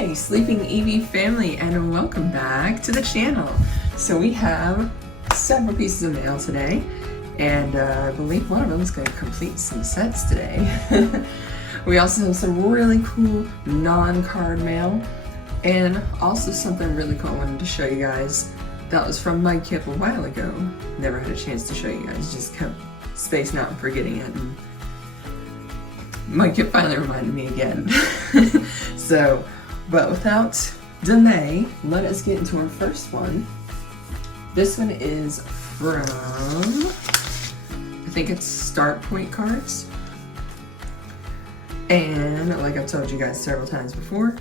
Hey, Sleeping Eevee family, and welcome back to the channel. So we have several pieces of mail today, and I believe one of them is going to complete some sets today. We also have some really cool non-card mail, and also something really cool I wanted to show you guys that was from Mudkip a while ago. Never had a chance to show you guys, just kept spacing out and forgetting it, and Mudkip finally reminded me again. So, but without delay, let us get into our first one. This one is from, I think it's Start Point cards. And like I've told you guys several times before,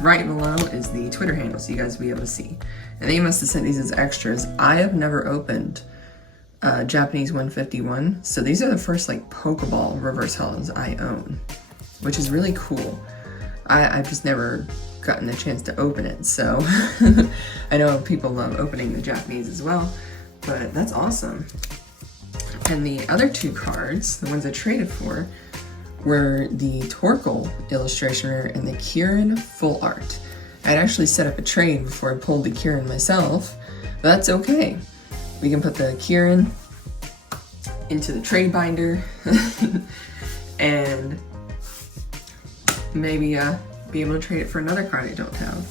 right below is the Twitter handle, so you guys will be able to see. And they must have sent these as extras. I have never opened Japanese 151, so these are the first like Pokeball reverse hollows I own, which is really cool. I've just never gotten a chance to open it, so I know people love opening the Japanese as well, but that's awesome. And the other two cards, the ones I traded for, were the Torkoal illustration rare and the Kieran full art. I'd actually set up a trade before I pulled the Kieran myself, but that's okay. We can put the Kieran into the trade binder and maybe be able to trade it for another card I don't have.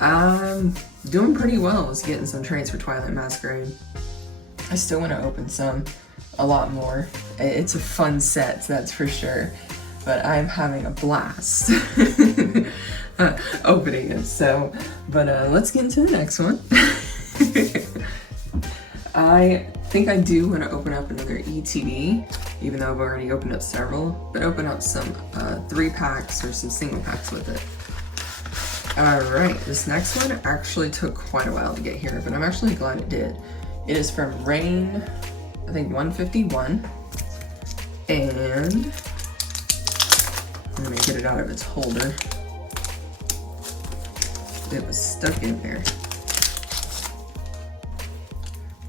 I'm doing pretty well with getting some trades for Twilight Masquerade. I still want to open a lot more. It's a fun set, that's for sure, but I'm having a blast opening it. So, but let's get into the next one. I think I do want to open up another ETB, even though I've already opened up several, but open up some 3-packs or some single packs with it. Alright, this next one actually took quite a while to get here, but I'm actually glad it did. It is from Rain, I think 151, and I'm gonna get it out of its holder. It was stuck in there.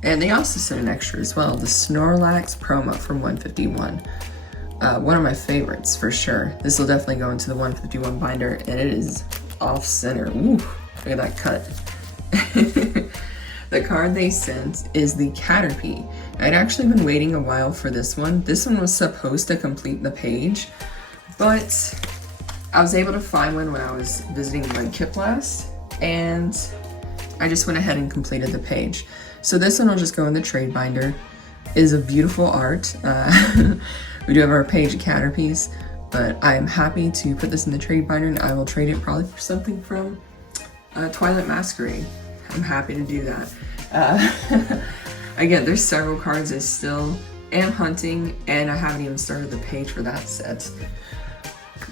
And they also sent an extra as well, the Snorlax promo from 151. One of my favorites for sure. This will definitely go into the 151 binder, and it is off center. Ooh, look at that cut. The card they sent is the Caterpie. I'd actually been waiting a while for this one. This one was supposed to complete the page, but I was able to find one when I was visiting Mudkip last, and I just went ahead and completed the page. So this one will just go in the trade binder. It is a beautiful art. We do have our page of Caterpies, but I'm happy to put this in the trade binder, and I will trade it probably for something from Twilight Masquerade. I'm happy to do that. Again, there's several cards I still am hunting, and I haven't even started the page for that set.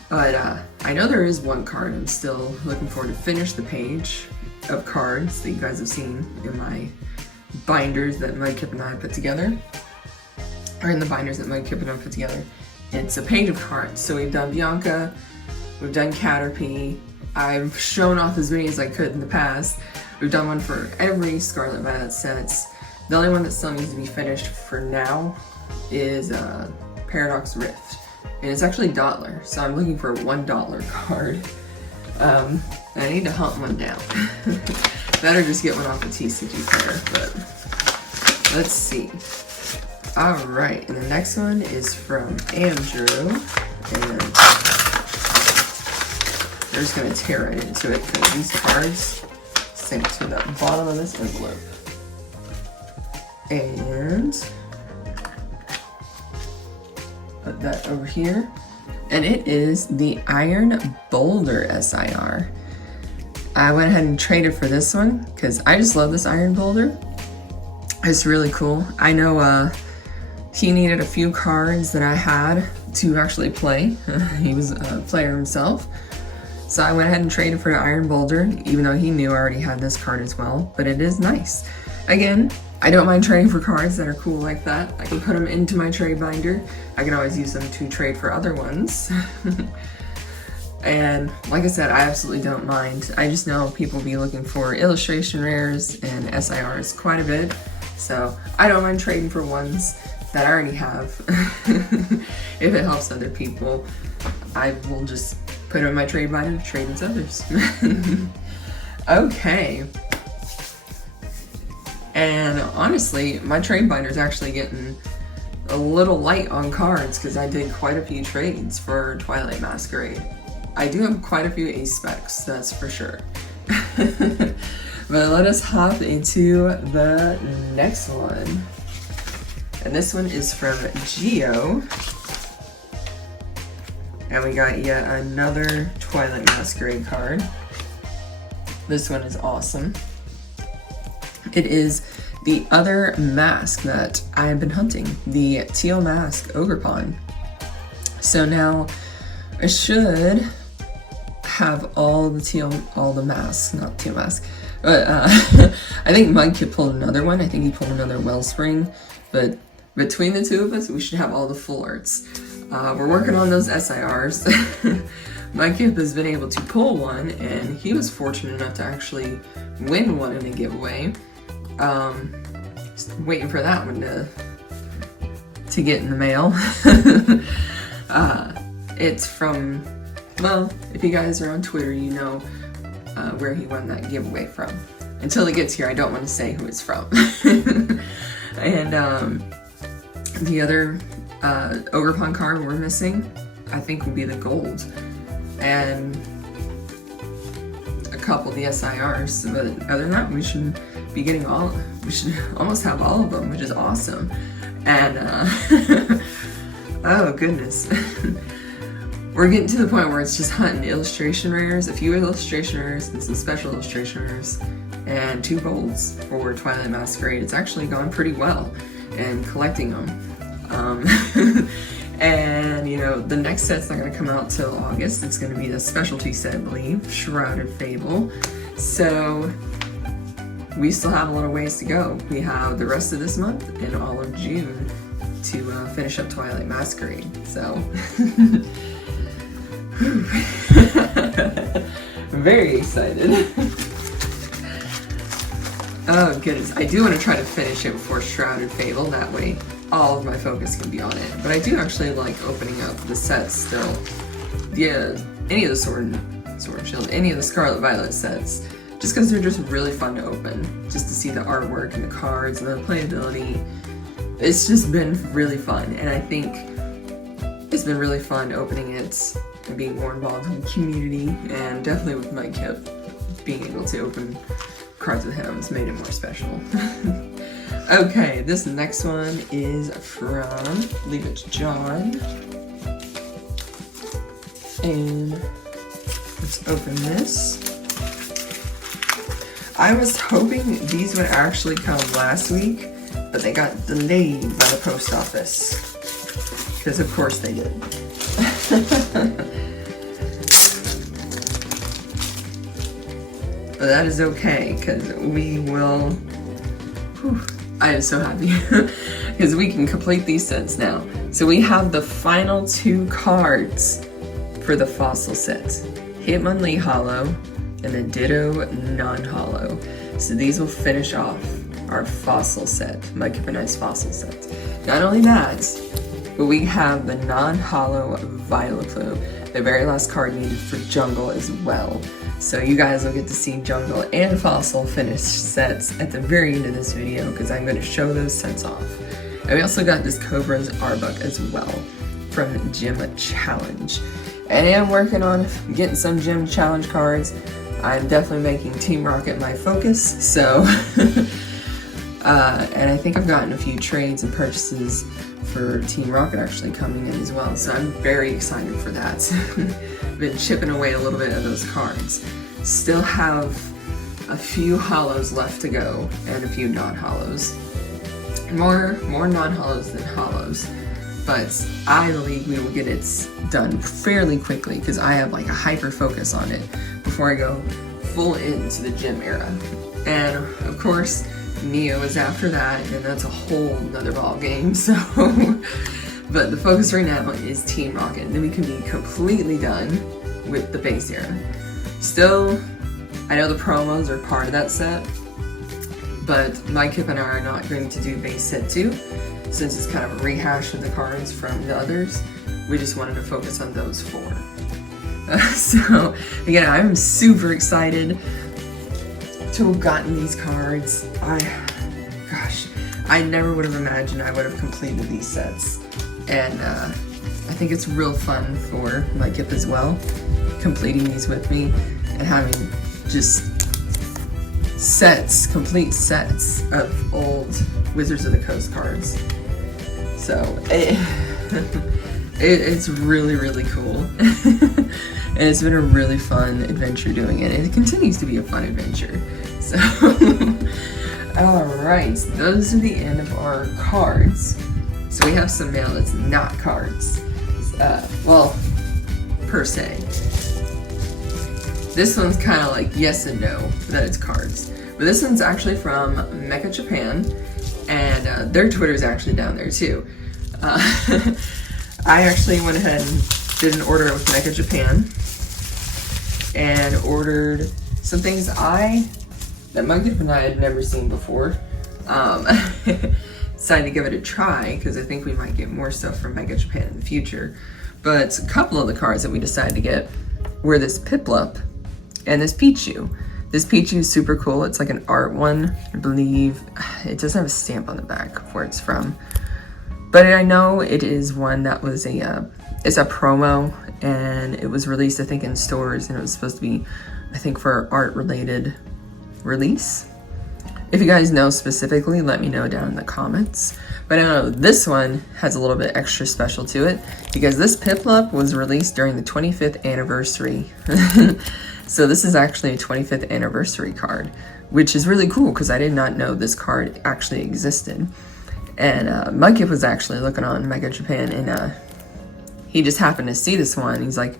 But I know there is one card I'm still looking forward to finish the page of cards that you guys have seen in my binders that Mudkip and I put together, or in the binders that Mudkip and I put together. It's a page of cards. So we've done Bianca, we've done Caterpie, I've shown off as many as I could in the past. We've done one for every Scarlet Violet sets. The only one that still needs to be finished for now is Paradox Rift. And it's actually Dottler, so I'm looking for a $1 card. I need to hunt one down. Better just get one off the TCG player, but let's see. Alright, and the next one is from Andrew, and we're just going to tear right into it because these cards sink to the bottom of this envelope. And put that over here. And it is the Iron Boulder SIR. I went ahead and traded for this one because I just love this Iron Boulder. It's really cool. I know he needed a few cards that I had to actually play. He was a player himself. So I went ahead and traded for the Iron Boulder, even though he knew I already had this card as well, but it is nice. Again, I don't mind trading for cards that are cool like that. I can put them into my trade binder. I can always use them to trade for other ones. And like I said, I absolutely don't mind. I just know people be looking for illustration rares and SIRs quite a bit. So I don't mind trading for ones that I already have. If it helps other people, I will just put them in my trade binder, trade with others. Okay. And honestly, my trade binder is actually getting a little light on cards because I did quite a few trades for Twilight Masquerade. I do have quite a few ace specs, that's for sure. But let us hop into the next one. And this one is from Geo. And we got yet another Twilight Masquerade card. This one is awesome. It is the other mask that I have been hunting, the teal mask Ogerpon. So now I should have all the masks, not teal mask, but I think Mudkip pulled another one. I think he pulled another Wellspring, but between the two of us, we should have all the full arts. We're working on those SIRs. Mudkip has been able to pull one, and he was fortunate enough to actually win one in a giveaway. Just waiting for that one to get in the mail. It's from, well, if you guys are on Twitter, you know where he won that giveaway from. Until it gets here, I don't want to say who it's from. And the other Ogerpon card we're missing, I think, would be the gold. And a couple of the SIRs, but other than that, we should be getting we should almost have all of them, which is awesome. And oh goodness. We're getting to the point where it's just hunting illustration rares, a few illustration rares, and some special illustration rares, and 2 golds for Twilight Masquerade. It's actually gone pretty well, and collecting them. And you know, the next set's not going to come out till August. It's going to be the specialty set, I believe, Shrouded Fable. So we still have a little ways to go. We have the rest of this month and all of June to finish up Twilight Masquerade. So very excited. Oh goodness, I do want to try to finish it before Shrouded Fable, that way all of my focus can be on it. But I do actually like opening up the sets still. Yeah, any of the Sword and Shield, any of the Scarlet Violet sets, just because they're just really fun to open, just to see the artwork and the cards and the playability. It's just been really fun, and I think it's been really fun opening it and being more involved in the community, and definitely with Mudkip, being able to open cards with him has made it more special. Okay, this next one is from Leave It to John. And let's open this. I was hoping these would actually come last week, but they got delayed by the post office. Because of course they did. But that is okay, because we will... Whew, I am so happy. Because we can complete these sets now. So we have the final 2 cards for the fossil set. Hitmonlee Hollow and the Ditto non-hollow. So these will finish off our fossil set, Meccha Japan's fossil set. Not only that, but we have the non-hollow Vileplume, the very last card needed for Jungle as well. So you guys will get to see Jungle and Fossil finished sets at the very end of this video, because I'm going to show those sets off. And we also got this Cobra's Arbok as well from Gym Challenge. And I am working on getting some Gym Challenge cards. I'm definitely making Team Rocket my focus, so... and I think I've gotten a few trades and purchases for Team Rocket actually coming in as well, so I'm very excited for that. Been chipping away a little bit of those cards. Still have a few hollows left to go, and a few non-hollows. More non-hollows than hollows, but I believe we will get it done fairly quickly, because I have like a hyper focus on it before I go full into the gym era. And of course, Neo is after that, and that's a whole nother ball game, so... But the focus right now is Team Rocket, and then we can be completely done with the base era. Still, I know the promos are part of that set, but Mudkip and I are not going to do base set 2, since it's kind of a rehash of the cards from the others. We just wanted to focus on those 4. So again, I'm super excited to have gotten these cards. I never would have imagined I would have completed these sets, and I think it's real fun for Mudkip as well, completing these with me and having just complete sets of old Wizards of the Coast cards. So it's really, really cool. And it's been a really fun adventure doing it, and it continues to be a fun adventure. So, alright, those are the end of our cards. So we have some mail that's not cards. Well, per se. This one's kind of like yes and no, that it's cards. But this one's actually from Meccha Japan, and their Twitter is actually down there too. I actually went ahead and did an order with Meccha Japan and ordered some things that Mudkip and I had never seen before. Decided to give it a try because I think we might get more stuff from Meccha Japan in the future. But a couple of the cards that we decided to get were this Piplup and this Pichu. This Pichu is super cool. It's like an art one, I believe. It doesn't have a stamp on the back of where it's from. But I know it is one that was it's a promo, and it was released, I think, in stores, and it was supposed to be, I think, for art-related release. If you guys know specifically, let me know down in the comments. But I know this one has a little bit extra special to it because this Piplup was released during the 25th anniversary. So this is actually a 25th anniversary card, which is really cool because I did not know this card actually existed. And Mudkip was actually looking on Meccha Japan, and he just happened to see this one. He's like,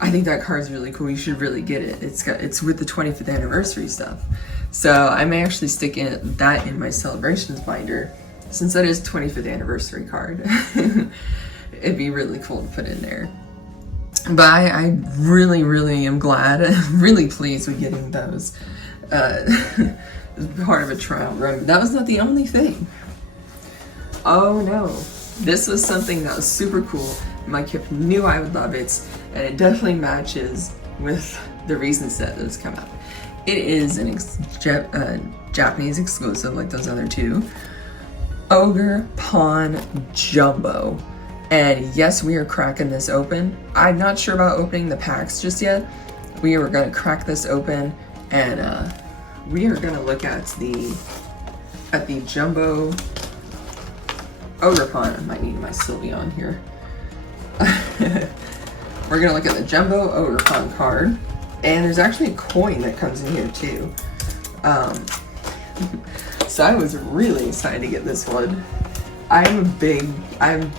I think that card's really cool. You should really get it. It's with the 25th anniversary stuff. So I may actually stick that in my celebrations binder, since that is 25th anniversary card. It'd be really cool to put in there. But I really, really am glad, really pleased with getting those. Part of a trial run. That was not the only thing. Oh no. This was something that was super cool. Mudkip knew I would love it, and it definitely matches with the recent set that's come out. It is an Japanese exclusive, like those other two. Ogre Pawn Jumbo. And yes, we are cracking this open. I'm not sure about opening the packs just yet. We are going to crack this open, and we are going to look at the Jumbo Ogre Pawn. I might need my Sylvie on here. We're going to look at the Jumbo Ogre Pawn card. And there's actually a coin that comes in here too. So I was really excited to get this one. I'm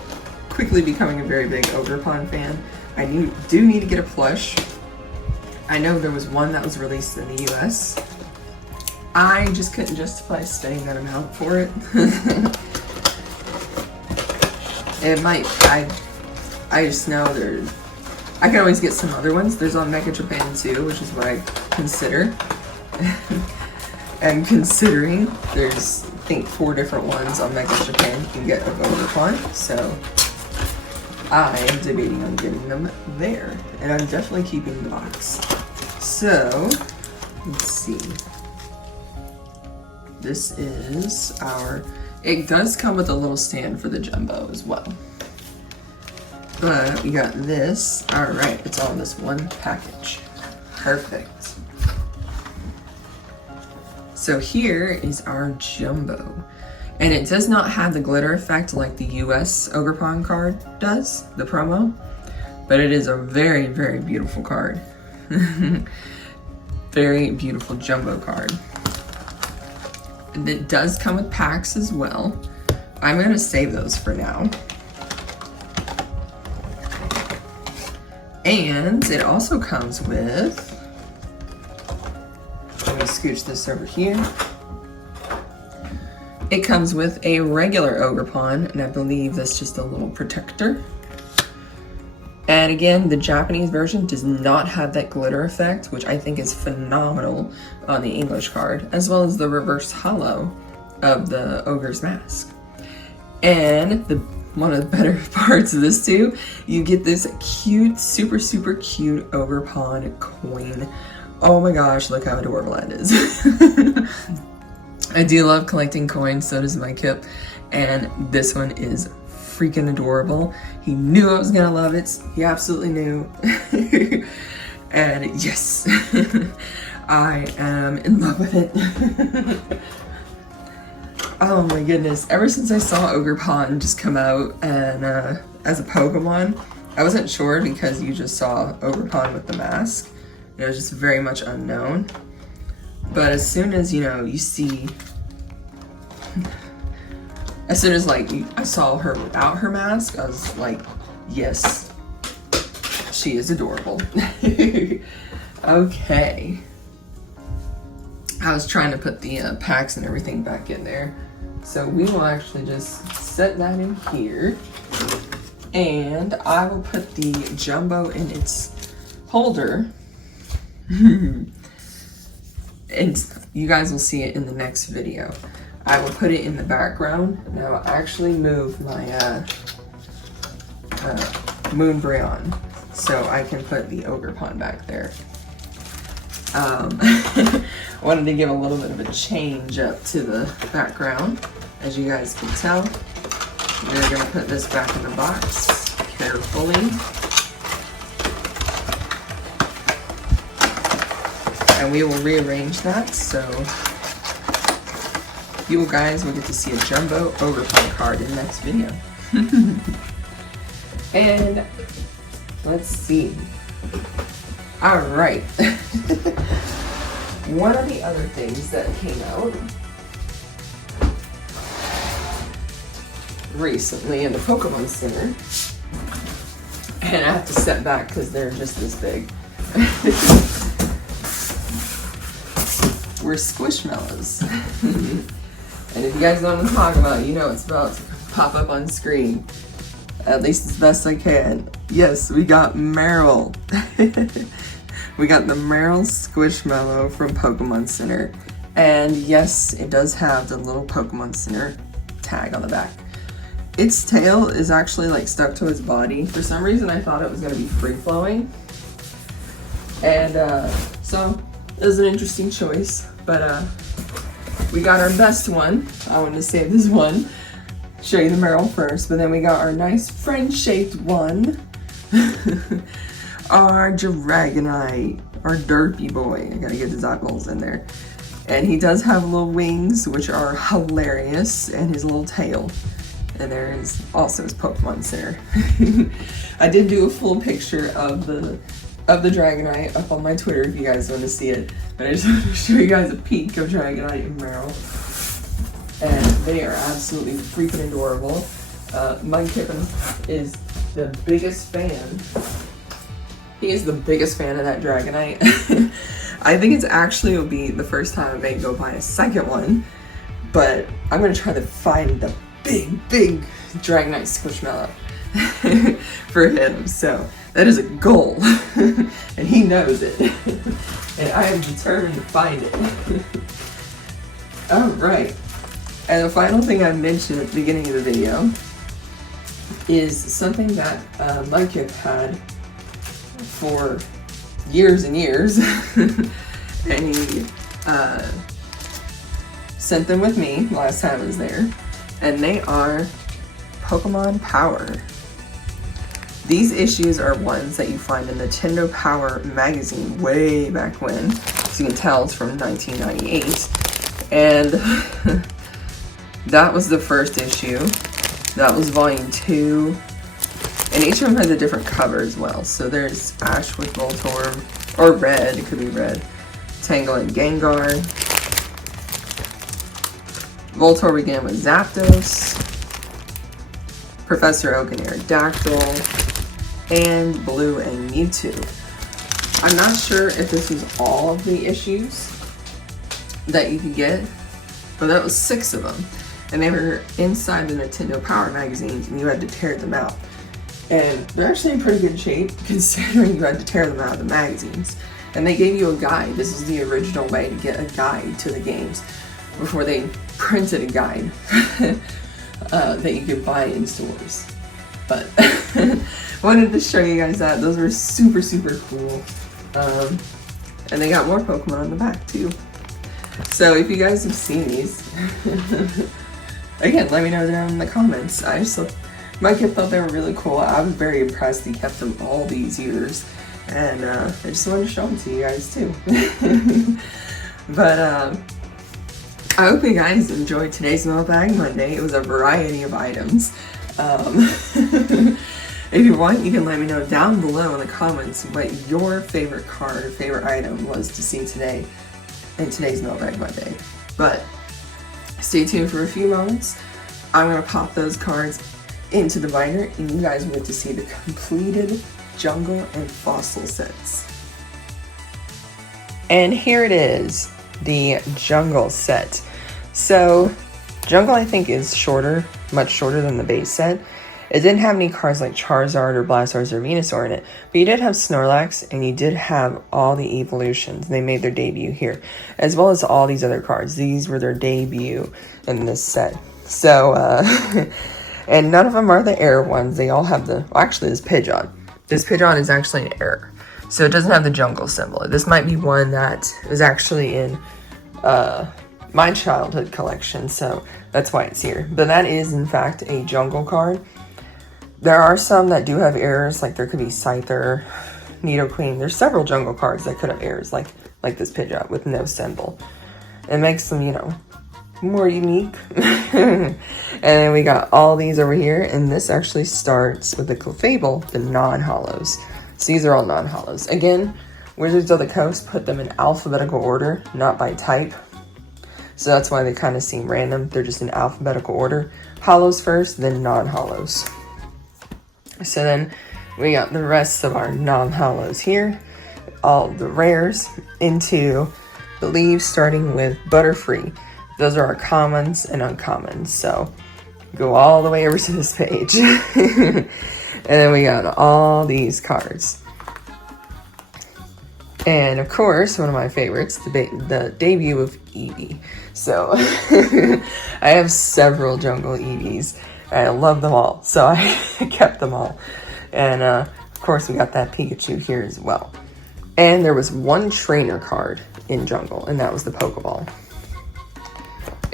quickly becoming a very big Ogre Pawn fan. I do need to get a plush. I know there was one that was released in the US. I just couldn't justify spending that amount for it. It might, I just know I can always get some other ones. There's on Meccha Japan too, which is what I consider. I'm considering. There's, I think, 4 different ones on Meccha Japan you can get of Ogre Pawn. So I am debating on getting them there. And I'm definitely keeping the box. So, let's see. This is it does come with a little stand for the Jumbo as well. But we got this. Alright, it's all in this one package. Perfect. So here is our Jumbo. And it does not have the glitter effect like the US Ogre Pawn card does, the promo. But it is a very, very beautiful card. Very beautiful Jumbo card. And it does come with packs as well. I'm going to save those for now. And it also comes with, let me scooch this over here. It comes with a regular Ogre Pawn, and I believe that's just a little protector. And again, the Japanese version does not have that glitter effect, which I think is phenomenal on the English card, as well as the reverse holo of the Ogre's Mask. And one of the better parts of this too, you get this cute, super cute Ogerpon coin. Oh my gosh, look how adorable that is. I do love collecting coins, so does Mudkip, and this one is freaking adorable. He knew I was gonna love it. He absolutely knew. And yes, I am in love with it. Oh my goodness, ever since I saw Ogerpon just come out and as a Pokemon, I wasn't sure because you just saw Ogerpon with the mask. It was just very much unknown. But as soon as, you know, you see, as soon as like I saw her without her mask, I was like, yes, she is adorable. Okay. I was trying to put the packs and everything back in there. So we will actually just set that in here. And I will put the jumbo in its holder. And you guys will see it in the next video. I will put it in the background. And I will actually move my Moonbryon so I can put the Ogerpon back there. I wanted to give a little bit of a change up to the background. As you guys can tell, we're going to put this back in the box carefully. And we will rearrange that so you guys will get to see a jumbo Ogerpon card in the next video. And let's see. Alright. One of the other things that came out recently in the Pokémon Center, and I have to step back because they're just this big, were Squishmallows. And if you guys know what I'm talking about, you know it's about to pop up on screen. At least as best I can. Yes, we got Meryl. We got the Meryl Squishmallow from Pokémon Center. And yes, it does have the little Pokémon Center tag on the back. Its tail is actually like stuck to its body. For some reason I thought it was going to be free-flowing. And so it was an interesting choice. But we got our best one. I wanted to save this one. Show you the Meryl first, but then we got our nice friend-shaped one. Our Dragonite, our derpy boy. I gotta get his eyeballs in there. And he does have little wings, which are hilarious, and his little tail. And there is also his Pokemon Center. I did do a full picture of the Dragonite up on my Twitter if you guys want to see it. But I just want to show you guys a peek of Dragonite and Meryl. And they are absolutely freaking adorable. Mudkip is the biggest fan. He is the biggest fan of that Dragonite. I think it's actually will be the first time I may go buy a second one, but I'm gonna try to find the big Dragonite Squishmallow for him. So that is a goal, and he knows it. And I am determined to find it. All right. And the final thing I mentioned at the beginning of the video is something that Mudkip had for years and years. And he sent them with me last time I was there. And they are Pokemon Power. These issues are ones that you find in the Nintendo Power magazine way back when. As you can tell, it's from 1998. And that was the first issue. That was volume 2. And each of them has a different cover as well. So there's Ash with Voltorb, or Red, it could be Red. Tangle and Gengar. Voltorb again with Zapdos. Professor Oak and Aerodactyl. And Blue and Mewtwo. I'm not sure if this was all of the issues that you could get, but that was 6 of them. And they were inside the Nintendo Power magazine, and you had to tear them out. And they're actually in pretty good shape, considering you had to tear them out of the magazines. And they gave you a guide. This is the original way to get a guide to the games, before they printed a guide. that you could buy in stores. But wanted to show you guys that. Those were super, super cool. And they got more Pokemon on the back too. So if you guys have seen these, again, let me know down in the comments. My kid thought they were really cool. I was very impressed he kept them all these years. And I just wanted to show them to you guys too. But I hope you guys enjoyed today's Mailbag Monday. It was a variety of items. If you want, you can let me know down below in the comments what your favorite card or favorite item was to see today in today's Mailbag Monday. But stay tuned for a few moments. I'm going to pop those cards into the binder and you guys will get to see the completed jungle and fossil sets. And here it is, the jungle set. So jungle I think is shorter, much shorter than the base set. It didn't have any cards like Charizard or Blastoise or Venusaur in it, but you did have Snorlax and you did have all the evolutions. They made their debut here, as well as all these other cards. These were their debut in this set. So, and none of them are the error ones. They all have well, actually this Pidgeot. This Pidgeot is actually an error. So it doesn't have the jungle symbol. This might be one that was actually in my childhood collection, so that's why it's here. But that is, in fact, a jungle card. There are some that do have errors, like there could be Scyther, Nidoqueen. There's several jungle cards that could have errors, like this Pidgeot with no symbol. It makes them, you know, more unique. And then we got all these over here, and this actually starts with the Clefable, the non-hollows. So these are all non-hollows. Again, Wizards of the Coast put them in alphabetical order, not by type. So that's why they kind of seem random. They're just in alphabetical order. Hollows first, then non-hollows. So then we got the rest of our non-hollows here. All the rares into the leaves, starting with Butterfree. Those are our commons and uncommons. So go all the way over to this page. And then we got all these cards. And of course, one of my favorites, the debut of Eevee. So I have several jungle Eevees. I love them all, so I kept them all. And of course, we got that Pikachu here as well. And there was one trainer card in jungle, and that was the Pokeball.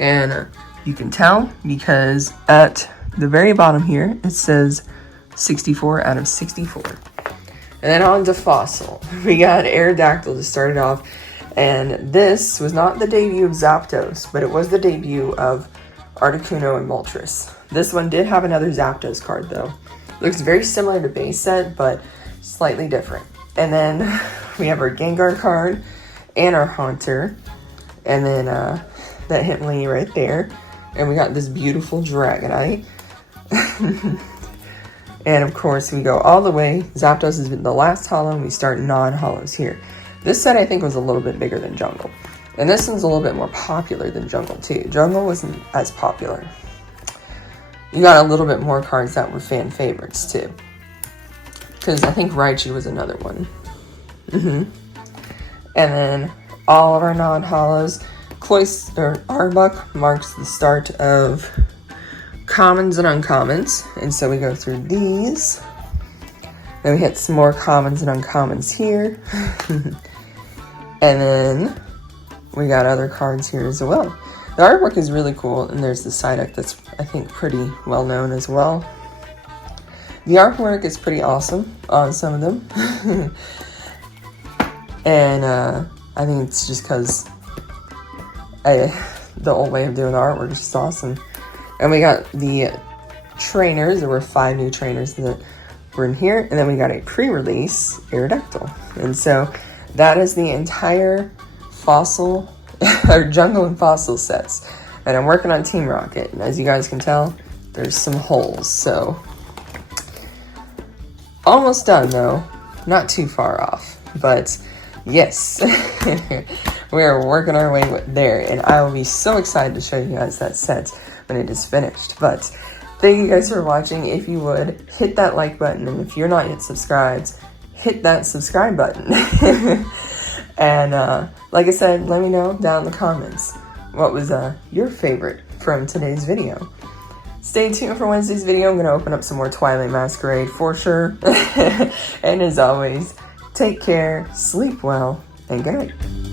And you can tell because at the very bottom here, it says 64 out of 64. And then on to Fossil. We got Aerodactyl to start it off. And this was not the debut of Zapdos, but it was the debut of Articuno and Moltres. This one did have another Zapdos card though. Looks very similar to base set, but slightly different. And then we have our Gengar card and our Haunter. And then that Hitmonlee right there. And we got this beautiful Dragonite. And of course we go all the way. Zapdos has been the last hollow and we start non-hollows here. This set I think was a little bit bigger than Jungle. And this one's a little bit more popular than Jungle too. Jungle wasn't as popular. You got a little bit more cards that were fan favorites too. Because I think Raichu was another one. And then all of our non-hollows. Arbok marks the start of commons and uncommons. And so we go through these. Then we hit some more commons and uncommons here. And then we got other cards here as well. The artwork is really cool, and there's the Psyduck that's, I think, pretty well known as well. The artwork is pretty awesome on some of them. And I think it's just because the old way of doing the artwork is just awesome. And we got the trainers. There were 5 new trainers that were in here. And then we got a pre-release Aerodactyl. And so that is the entire fossil or jungle and fossil sets. And I'm working on Team Rocket. And as you guys can tell, there's some holes. So almost done though. Not too far off. But yes, we are working our way there. And I will be so excited to show you guys that set when it is finished. But thank you guys for watching. If you would, hit that like button. And if you're not yet subscribed, hit that subscribe button. And like I said, let me know down in the comments what was your favorite from today's video. Stay tuned for Wednesday's video. I'm going to open up some more Twilight Masquerade for sure. And as always, take care, sleep well, and good night.